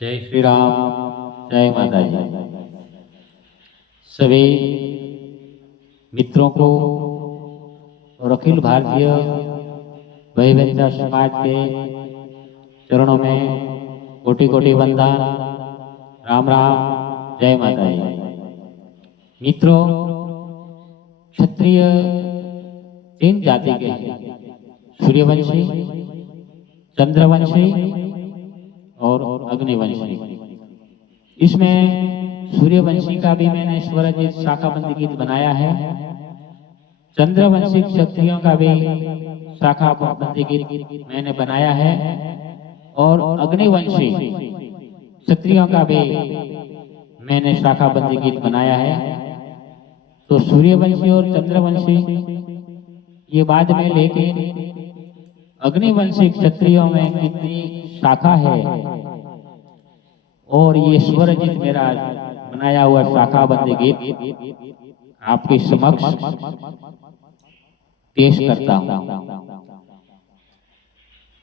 जय श्री राम, जय माता जी। सभी मित्रों को और अखिल भारतीय भाई बहन समाज के चरणों में कोटि कोटि वंदन। राम राम, जय माता जी। मित्रों, क्षत्रिय तीन जाति के हैं, सूर्यवंशी, चंद्रवंशी और अग्निवंशी। इसमें सूर्यवंशी का भी मैंने स्वरजित शाखाबंदी गीत बनाया है। चंद्रवंशी क्षत्रियों का भी शाखाबंदी गीत मैंने बनाया है और अग्निवंशी क्षत्रियों का भी मैंने शाखाबंदी गीत बनाया है। तो सूर्यवंशी और चंद्रवंशी ये बाद में, लेकिन अग्निवंशी क्षत्रियों में कितनी शाखा है और ये स्वरजित मेरा बनाया हुआ शाखाबंदी गीत आपके समक्ष पेश करता हूं।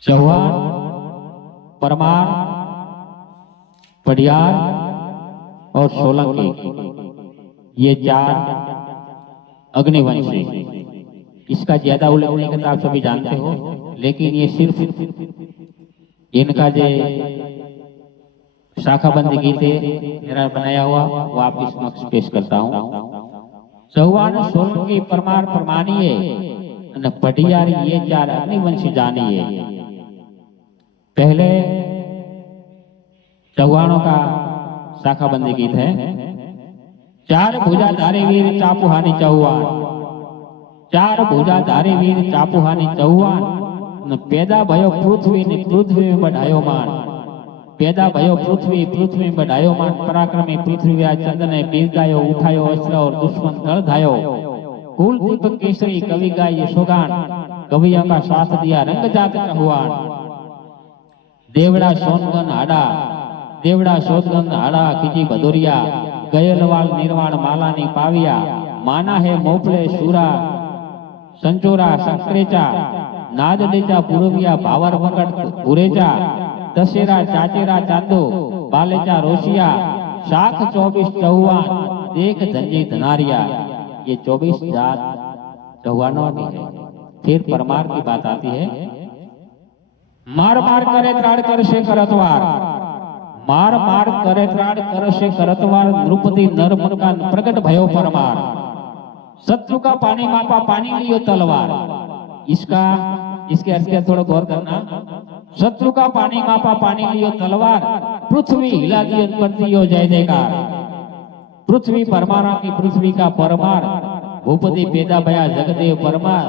चौहान, परमार, पडियार और सोलंकी, ये चार अग्निवंशी। इसका ज्यादा उल्लेख नहीं करता, आप सभी जानते हो, लेकिन ये सिर्फ इनका जो शाखाबंदी गीत है मेरा बनाया हुआ, वो आपके समक्ष पेश करता हूँ। चौहान, सोलंकी, परमार, परमानीय और पटियार, ये चार अग्निवंशी जानिए। पहले चौहानों का शाखाबंदी गीत है। चार भुजा धारे वीर चापुहानी चौहान, चार भुजा धारे वीर चापुहानी चौहान, पैदा भयो पृथ्वी ने पृथ्वी में बढ़ायो मान, पैदा भयो पृथ्वी पृथ्वी में बढ़ायो मान, पराक्रमी पृथ्वीराज चंद्र ने बिरदायो उठायो अस्त्र और दुश्मन दल धायो, कुल दीपक केसरी कवि गाय यशोगान, कवियों का साथ दिया रंग जात चहुआन। देवड़ा सोनगन हाड़ा, देवड़ा सोनगन हाड़ा खींची भदोरिया, गयलवाल निर्वाण मालानी पाविया, माना है मोपले सूरा संचोरा संकरेचा, नाद डेचा पुरविया भावर वकट पुरेचा, दशेरा चाचेरा चांदो बालेचा रोशिया, शाख 24 चौहान देख धंजी धनारिया। ये 24 जात चौहानों की है। फिर परमार की बात आती है। मार मार करे त्राण कर से करतवार, मार मार करे त्राण कर से करतवार, द्रुपदी नर का प्रकट भयो परमार, शत्रु का पानी मापा पानी लियो तलवार। इसके अर्थ का थोड़ा गौर करना। शत्रु का पानी मापा पानी लियो तलवार, पृथ्वी हिला दियो कर दियो जय जयकार। पृथ्वी परमारा की पृथ्वी का परमार, भूपति पैदा भया जगदेव परमार,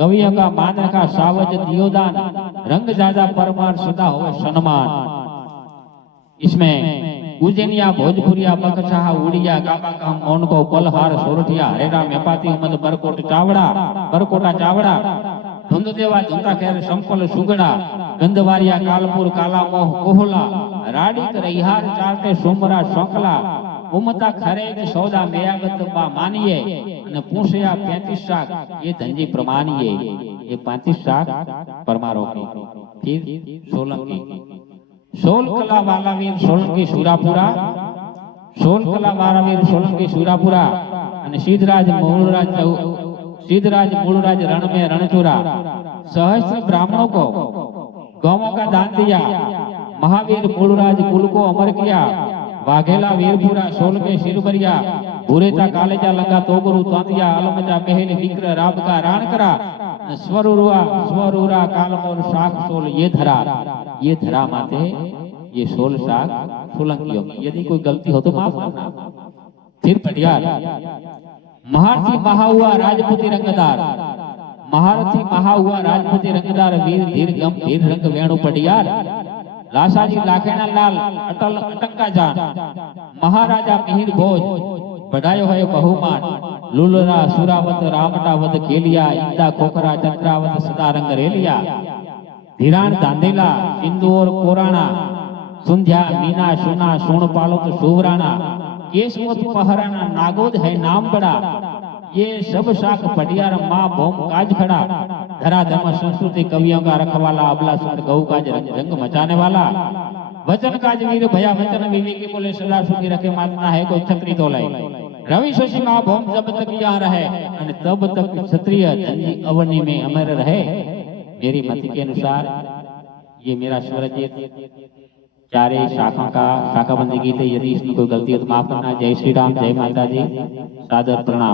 कवियों का मान रखा सावज दियोदान, रंग जाजा परमार सदा हो सन्मान। इसमें उज्जैनिया भोजपुरिया बकछाहा उड़िया गाबा का मौन को पलहार सोरठिया, हरेरा मेपाती उमद बरकोट चावड़ा, बरकोटा चावड़ा, धुंध देवा धुंधा खेर संपल सुगड़ा, गंधवारिया कालपुर काला मोह कोहला, राड़ी रहिहार चारटे सोमरा शोकला, उमता खरेज सौदा मेयागत बा मानिए, અને પૂછ્યા 35 શાક ये धंजी प्रमाणिए। ये 35 शाक परमारों की। फिर सोलंकी, सोल कला वाला वीर सोलंकी सुरापुरा, सोल कला वाला वीर सोलंकी सुरापुरा, અને सिद्धराज मूलराज रण में रणचूरा, सहस्त्र ब्राह्मणों को गौों का दान दिया, महावीर मूलराज कुल को अमर किया, वाघेला वीरपुरा सोल के सिरबरिया, भूरेचा कालेजा लंगा तोगरु तांदिया, अलमजा पहले विक्र राब का राण करा, स्वरूरा कालमोर शाख सोल ये धरा माते ये सोल शाख सोलंकियों की। यदि कोई गलती हो तो माफ करना। फिर पटियार, महारथी महा हुआ राजपूती रंगदार, महारथी महा हुआ राजपूती रंगदार, वीर धीर गंभीर रंग वेणु पटियार, लासाजी लाखेना लाल अटल अटंका जान, महाराजा मिहिर भोज बढ़ायो है बहुमान, लुलरा सुरावत रामटावत खेलिया, इंदा खोखरा चंद्रावत सदा रंग रेलिया, धीरान दांदेला सिंदूर कोराना, सुंध्या मीना सुना सुण पालोत सुवराना, केशवत पहराना नागोद है नाम बड़ा, ये सब शाख पटियार माँ भौम काज खड़ा, धराधम संस्कृति कवियों का रखवाला, अबला सुंदर गौ काज रंग मचाने वाला, वचन काज वीर भया वचन विवेकी बोले सदा सुखी रखे मातना है कोई छत्री तो लाई रवि शशि माँ भौम जब तक यहाँ रहे और तब तक क्षत्रिय धनी अवनी में अमर रहे। मेरी मति के अनुसार ये मेरा स्वरचित चारे शाखा का शाखाबंदी गीत है। यदि इसमें कोई गलती हो तो माफ करना। जय श्री राम, जय माता जी, सादर प्रणाम।